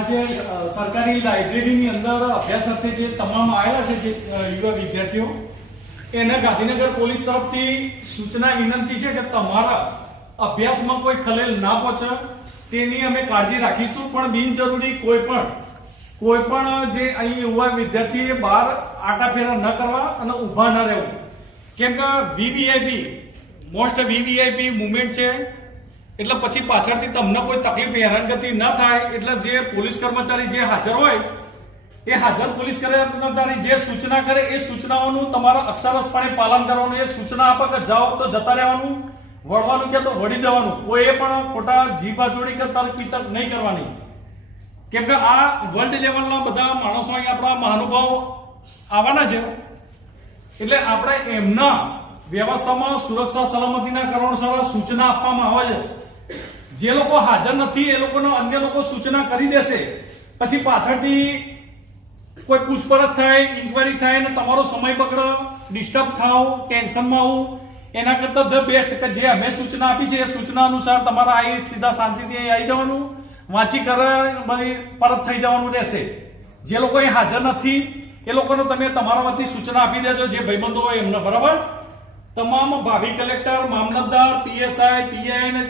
અત્યારની લાઇબ્રેરીની અંદર અભ્યાસાર્થે જે તમામ આવ્યા છે જે યુવા વિદ્યાર્થીઓ, એને ગાંધીનગર પોલીસ તરફથી સૂચના વિનંતી છે કે તમારા અભ્યાસમાં કોઈ ખલેલ ના પહોંચે, તેની અમે કાળજી રાખીશું, પણ બિનજરૂરી કોઈ પણ કોઈ પણ જે અહીં યુવા વિદ્યાર્થીએ બહાર આટાફેરા ન કરવા અને ઊભા ન રહેવું. કેમ કે વીવીઆઈપી, મોસ્ટ વીવીઆઈપી મુવમેન્ટ છે એટલે પછી પાછળથી તમને કોઈ તકલીફ, હેરાનગતિ ન થાય, એટલે જે પોલીસ કર્મચારી જે હાજર હોય, એ હાજર પોલીસ કર્મચારી જે સૂચના કરે, એ સૂચનાઓનું તમારા અક્ષરસપણે પાલન કરવાનું, એ સૂચના આપે કે જાઓ તો જતા રહેવાનું, વળવાનું કે તો વળી જવાનું, કોઈ પણ ખોટા જીભા જોડી કે તર્ક વિતર્ક નહીં કરવાની. કેમ કે આ વર્લ્ડ લેવલના બધા માણસો અહીં આપણા મહાનુભાવો આવવાના છે. એટલે આપણે એમના વ્યવસ્થામાં સુરક્ષા સલામતીના કારણોસર સૂચના આપવામાં આવે છે. જે લોકો હાજર નથી, એ લોકોને અન્ય લોકો સૂચના કરી દેશે. પછી પાછળથી કોઈ પૂછપરછ થાય ઇન્કવાયરી થાય, અને તમારો સમય બગડો ડિસ્ટર્બ થાવ ટેન્શનમાં આવું. એના કરતાં ધ બેસ્ટ કે જે અમે સૂચના આપી છે, એ સૂચના અનુસાર તમારે આવી સીધા શાંતિથી આવી જવાનું. વાંચી કરે પરત થઈ જવાનું રહેશે. જે લોકો અહીં હાજર નથી, એ લોકોને તમે તમારા વતી સૂચના આપી દેજો, જે ભાઈબંધો હોય એમને, બરાબર? તમામ ભાવિ કલેક્ટર મામલતદાર પીએસઆઈ પીઆઈ ને